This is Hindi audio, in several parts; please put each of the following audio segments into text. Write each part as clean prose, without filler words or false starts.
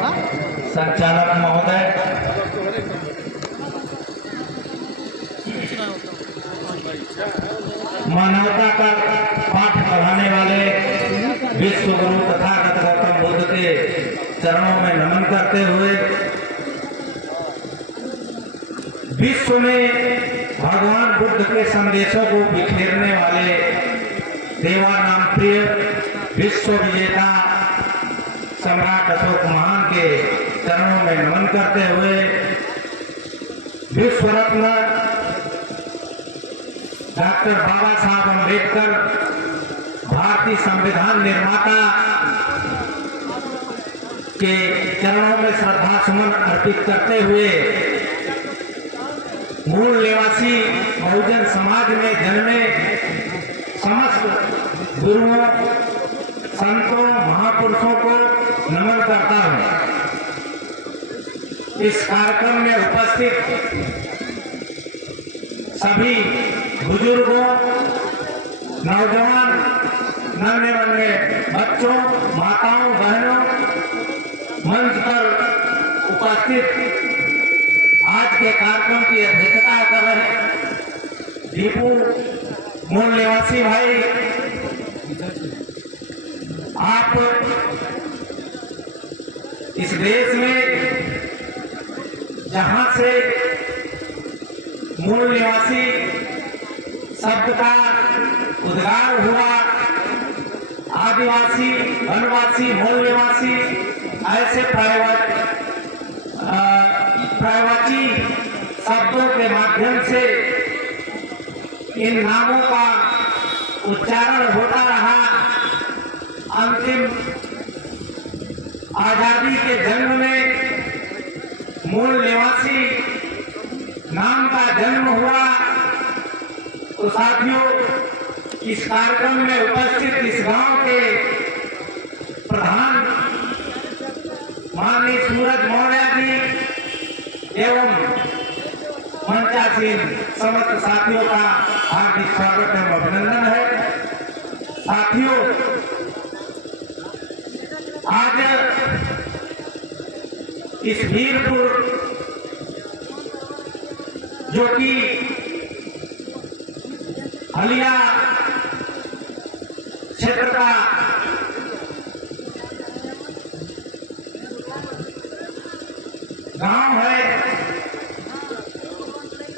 संचालक महोदय, मानवता का पाठ पढ़ाने वाले विश्व गुरु तथागत गौतम बुद्ध के चरणों में नमन करते हुए, विश्व में भगवान बुद्ध के संदेशों को बिखेरने वाले देवानाम प्रिय विश्व विजेता सम्राट अशोक महान के चरणों में नमन करते हुए, विश्व रत्न डॉक्टर बाबा साहब अम्बेडकर, भारतीय संविधान निर्माता के चरणों में श्रद्धा सुमन अर्पित करते हुए, मूल निवासी बहुजन समाज में जन्मे समस्त गुरुओं, संतों, महापुरुषों को नमन करता हूँ। इस कार्यक्रम में उपस्थित सभी बुजुर्गों, नौजवान, नन्हे मुन्ने बच्चों, माताओं, बहनों, मंच पर उपस्थित आज के कार्यक्रम की अध्यक्षता कर रहे दीपू मूल निवासी भाई, आप इस देश में जहां से मूल निवासी शब्द का उद्गार हुआ, आदिवासी, वनवासी, मूल निवासी, ऐसे प्रायवाची शब्दों के माध्यम से इन नामों का उच्चारण होता रहा। अंतिम आजादी के जन्म में मूल निवासी नाम का जन्म हुआ। तो साथियों, इस कार्यक्रम में उपस्थित इस गांव के प्रधान माननीय सूरज मौर्य जी एवं मंचासीन समस्त साथियों का हार्दिक स्वागत एवं अभिनंदन है। साथियों, आज इस वीरपुर जो कि हलिया क्षेत्र का गांव है,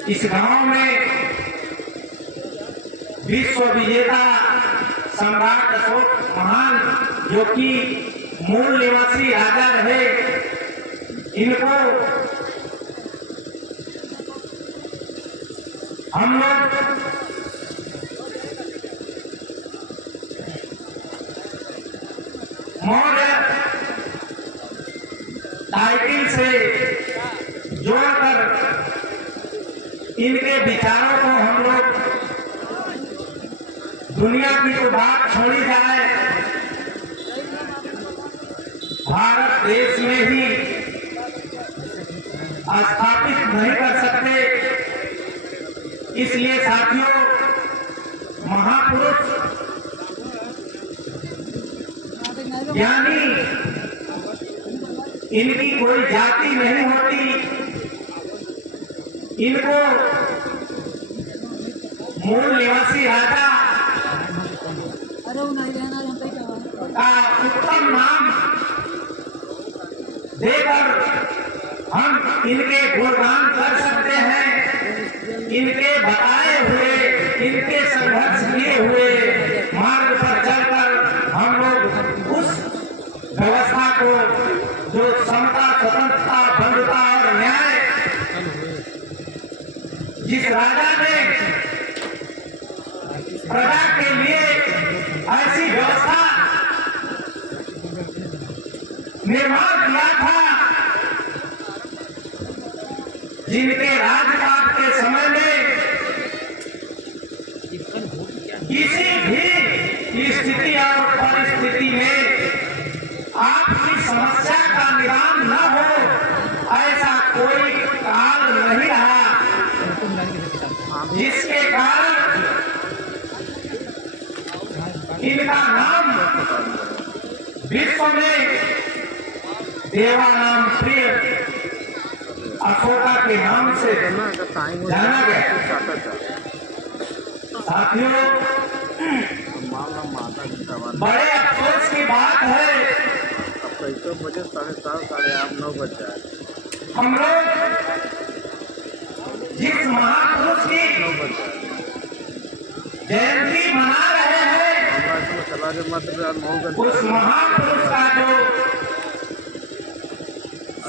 इस गांव में विश्व विजेता सम्राट अशोक महान जो कि मूल निवासी राजा रहे, इनको हम लोग मौर्य टाइटिल से जोड़कर इनके विचारों को हम लोग दुनिया की तो बात छोड़ी जाए, भारत देश में ही स्थापित नहीं कर सकते। इसलिए साथियों, महापुरुष यानी इनकी कोई जाति नहीं होती, इनको मूल निवासी राजा का उत्तम नाम देकर हम इनके गुणगान कर सकते हैं। इनके बताए हुए, इनके संघर्ष किए हुए मार्ग पर चलकर हम लोग उस व्यवस्था को जो समता, स्वतंत्रता, बंधुता और न्याय जिस राजा ने प्रजा के लिए ऐसी व्यवस्था निर्माण किया था, जिनके राजपाट के समय में किसी भी स्थिति और परिस्थिति में आपकी समस्या का निदान न हो, ऐसा कोई काल नहीं रहा, जिसके कारण इनका नाम विश्व में देवानाम प्रिय अशोका के नाम से जाना गया। साथियों, बड़े अफसोस की बात है, बजे 7:30 8:30 9 बज जाए। हम लोग जिस महापुरुष की जयंती मना रहे हैं, उस महापुरुष का जो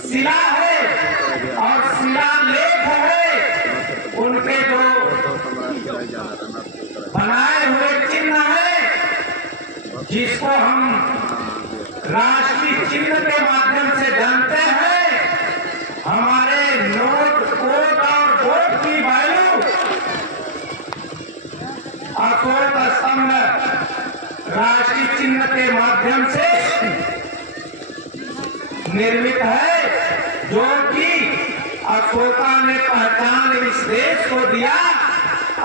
शिला है और शिलालेख है, उनके जो बनाए हुए चिन्ह है, जिसको हम राष्ट्रीय चिन्ह के माध्यम से जानते हैं, हमारे नोट कोट और वोट की वैल्यू अशोक स्तंभ राष्ट्रीय चिन्ह के माध्यम से निर्मित है, जो कि अशोका ने पहचान इस देश को दिया।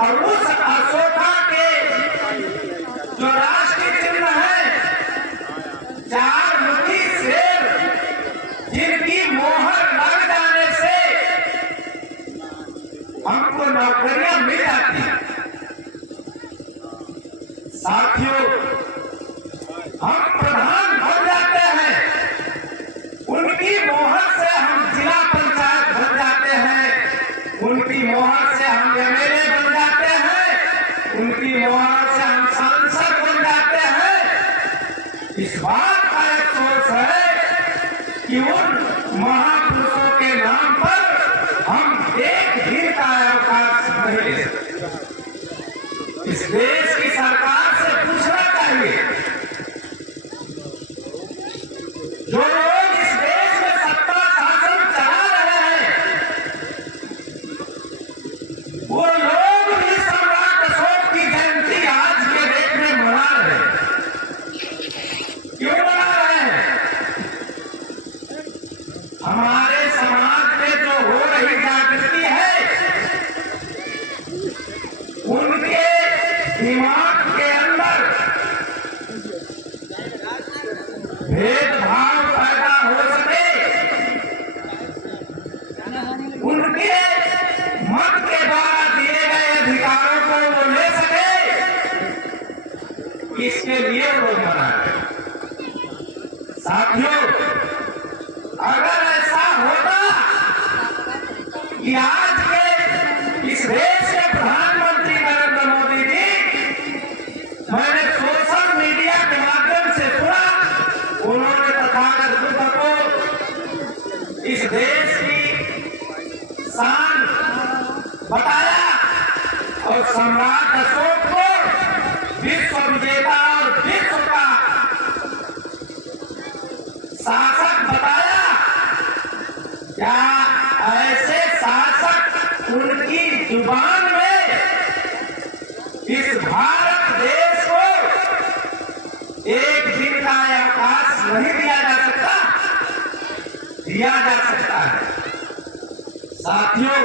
और उस अशोका के जो राष्ट्रीय चिन्ह है, 4 मुखी शेर, जिनकी मोहर लग जाने से हमको नौकरियां मिल जाती हैं। साथियों, हम प्रधान बन जाते हैं, उनकी मोहर से हम जिला पंचायत बन जाते हैं, उनकी मोहर से हम एमएलए बन जाते हैं, उनकी मोहर से हम सांसद बन जाते हैं। इस बात का अफसोस है कि उन महापुरुषों के नाम पर हम एक दिन का अवकाश नहीं ले सकते। इस देश की सरकार से पूछना चाहिए, जो लोग इस देश में सत्ता शासन चला रहे हैं, वो लोग भी सम्राट अशोक की जयंती आज के डेट में मना रहे हैं। क्यों मना रहे हैं? हमारे समाज में जो हो रही जागृति है, उनके दिमाग के अंदर भेदभाव पैदा हो सके, उनके मत के द्वारा दिए गए अधिकारों को वो ले सके, इसके लिए वो मना रहे। साथियों, अगर ऐसा होता कि आज के इस देश के प्रधानमंत्री नरेंद्र मोदी जी, मैंने सोशल मीडिया के माध्यम से सुना, उन्होंने तथागत बुद्ध को इस देश की शान बताया और सम्राट अशोक को विश्व विजेता और विश्व का शासक बताया। क्या ऐसे शासक उनकी जुबान में इस भारत देश को एक दिन का अवकाश नहीं दिया जा सकता? दिया जा सकता है। साथियों,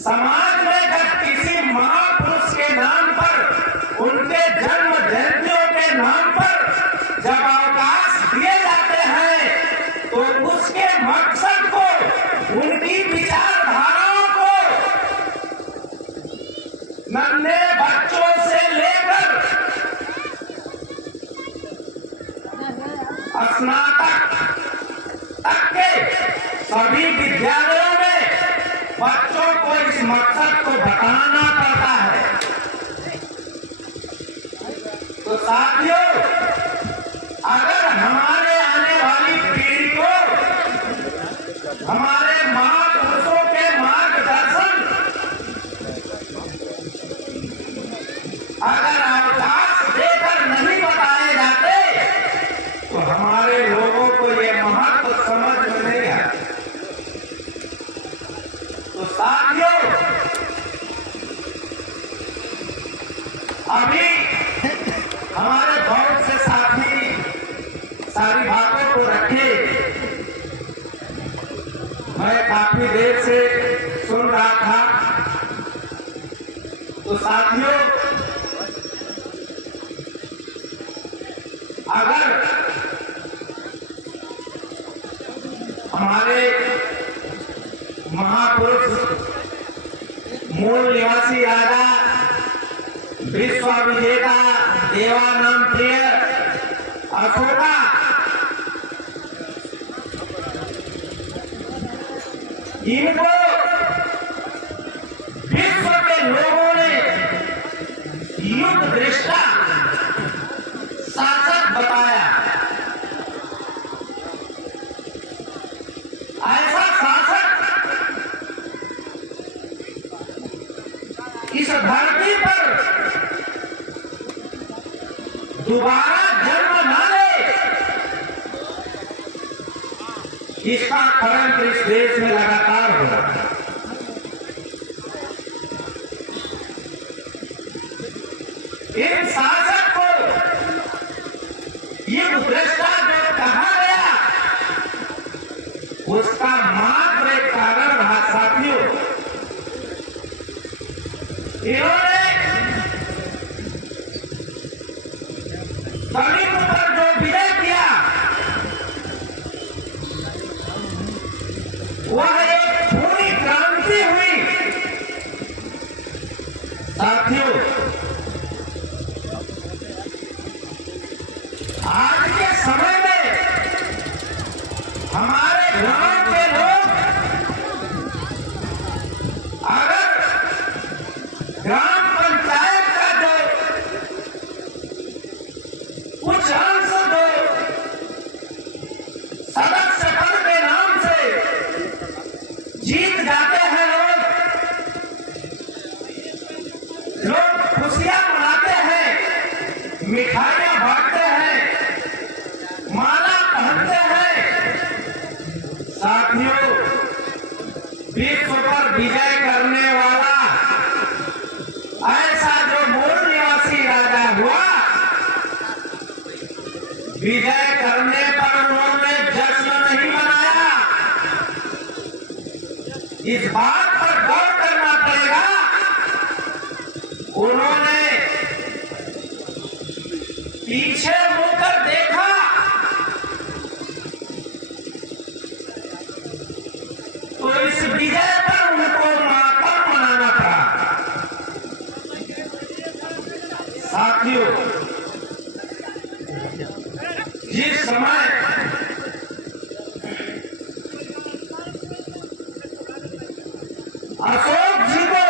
समाज में जब किसी महापुरुष के नाम पर, उनके जन्म जयंतियों के नाम पर जब अवकाश दिए जाते हैं, तो उसके मकसद को, उनकी विचारधाराओं को नन्हे बच्चों से लेकर स्नातक तक के सभी विद्यालयों में बच्चों को इस मकसद को बताना पड़ता है। तो साथियों, अगर हमारे आने वाली पीढ़ी को हमारे महापुरुषों के मार्गदर्शन अगर अवकाश देकर नहीं बताए जाते, तो हमारे लोगों को यह महत्व समझ में नहीं आता। तो साथियों, अभी हमारे बहुत से साथी सारी बातों को रखे, मैं काफी देर से सुन रहा था। तो साथियों, अगर हमारे महापुरुष मूल निवासी राजा विश्व विजेता देवानंद प्रिय अशोका इनको विश्व के लोगों ने युद्ध दृष्टा शासक बताया। ऐसा शासक इस धरती पर दोबारा जन्म न ले, इसका कलंक इस देश में लगातार हो रहा है। इन शासक को युद्ध दृष्टा जो कहा गया, उसका मात्र एक कारण रहा साथियों, इन्होंने कलिंग पर जो विजय किया वह एक पूरी क्रांति हुई। साथियों, आज के समय में हमारे गांव के लोग अगर ग्राम पंचायत का जो कुछ अंश जो सदस्य पद के नाम से जीत जाते हैं, लोग खुशियां मनाते हैं, मिठाइयां बांटते हैं, माला पहनते हैं। साथियों, विश्व पर विजय करने वाला ऐसा जो मूल निवासी राजा हुआ, विजय करने पर उन्होंने जश्न नहीं मनाया। इस बात पर गौर करना पड़ेगा, उन्होंने पीछे मुड़कर देखा तो इस विजय पर उनको मातम मनाना पड़ा। साथियों, जिस समय अशोक जी को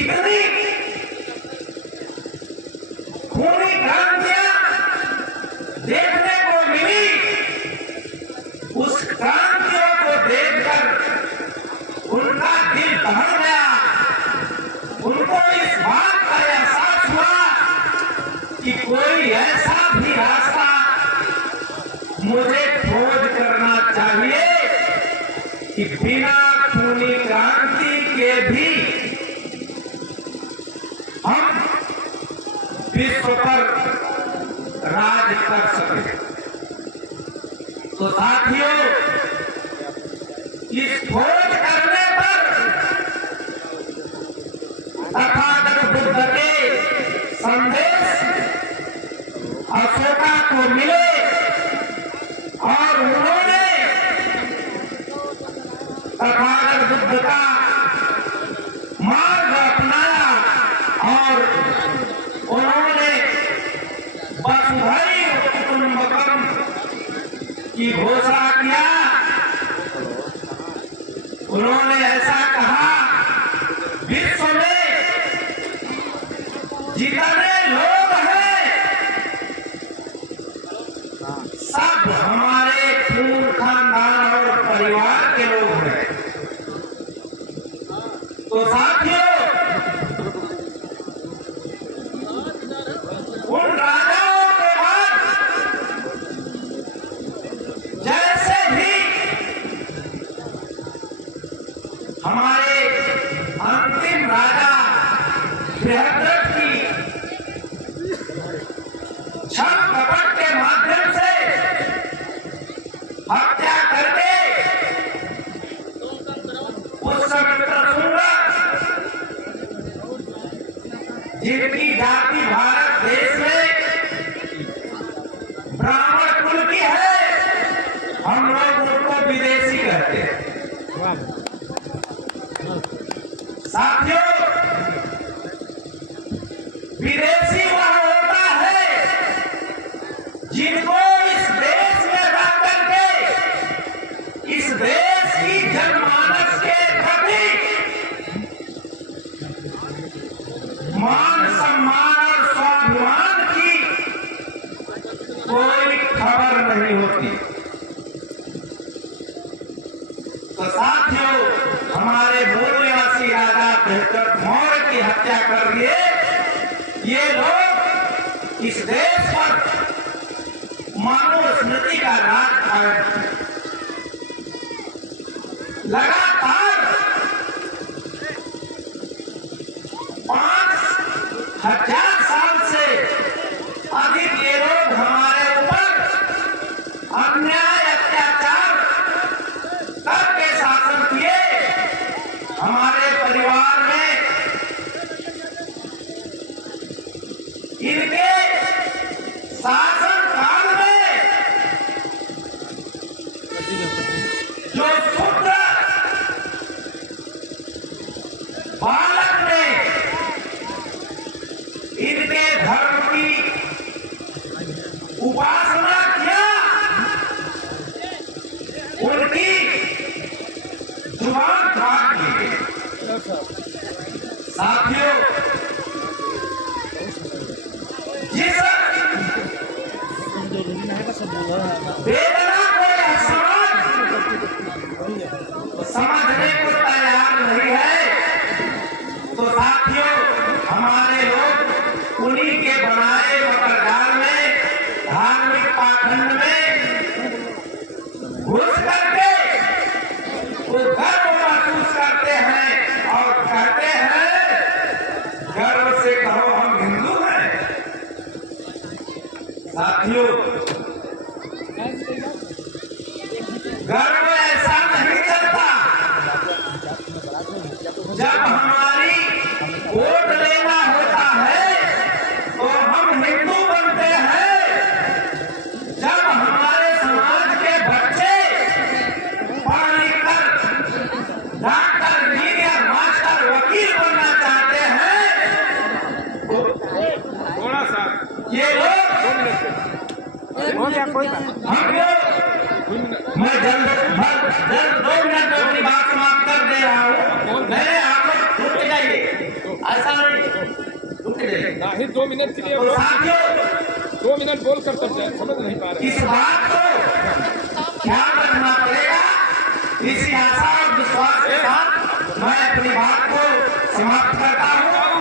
इतनी खूनी क्रांतियां देखने को मिली, उस क्रांतियों को देखकर उनका दिल दहल गया। उनको इस बात का एहसास हुआ कि कोई ऐसा भी रास्ता मुझे खोज करना चाहिए कि बिना खूनी क्रांति के भी हम विश्व पर राज कर सके। तो साथियों, इस खोज करने पर तथागत बुद्ध के संदेश अशोका को मिले और उन्होंने तथागत बुद्ध का मार्ग अपनाया और उन्होंने वसुधैव कुटुंबकम की घोषणा किया। उन्होंने ऐसा कहा, विश्व में जितने लोग हैं सब हमारे खून खानदान और परिवार के लोग हैं। तो साथियों, उन राजाओं के बाद जैसे भी हमारे अंतिम राजा बृहद्रथ की छल कपट के माध्यम से हत्या करके उस समय जिनकी जाति भारत देश में ब्राह्मण साथियों, विदेशी वह होता है जिनको इस देश में रह करके इस देश की जनमानस के प्रति मान सम्मान और स्वाभिमान की कोई खबर नहीं होती। तो साथियों, हमारे मूल निवासी राजा बृहस्पति मौर्य की हत्या कर दिए ये लोग इस देश पर मनुस्मृति का राज कायम लगातार 5000 साल से अधिक ये लोग हमारे ऊपर अन्याय अत्याचार करके शासन किए। हमारे परिवार में इनके शासन काल में जो शूद्र बालक ने इनके धर्म की उपासना किया, उनकी जुबान काट दी। साथियों, जिस वेदना को यह समझने को तैयार नहीं है, तो साथियों, हमारे लोग उन्हीं के बनाए मकरजाल में धार्मिक पाखंड में घुस करके वो गर्व महसूस करते हैं और कहते हैं, गर्व से कहो हम हिंदू हैं। साथियों, गर्व ऐसा नहीं चलता। जब हमारी वोट लेना होता है तो हम हिंदू बनते हैं। जब हमारे समाज के बच्चे पढ़ लिख कर डॉक्टर, इंजीनियर, मास्टर, वकील बनना चाहते हैं तो थोड़ा सा ये लोग हो गया, कोई बात हम लोग मैं जल्द 2 मिनट में अपनी बात समाप्त कर दे रहा हूँ। मैंने आप लोग रुक जाइए, ऐसा नहीं, रुक जाइए। नहीं 2 मिनट के लिए तो साथियों, 2 मिनट बोल कर तब जाए, समझ नहीं पा रहे। इस बात को ध्यान रखना पड़ेगा। इसी आशा और विश्वास के साथ मैं अपनी बात को समाप्त करता हूँ।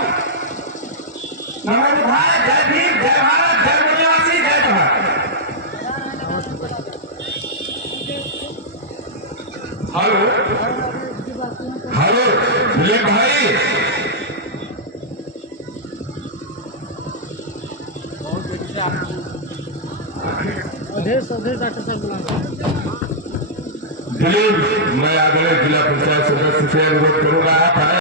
नमो बुद्धाय, जय भीम, जय भारत, जय निवासी, जय भारत। हेलो हेलो विजय भाई, दिलीप, मैं आगे जिला पंचायत सदस्य से अनुरोध करूंगा, आप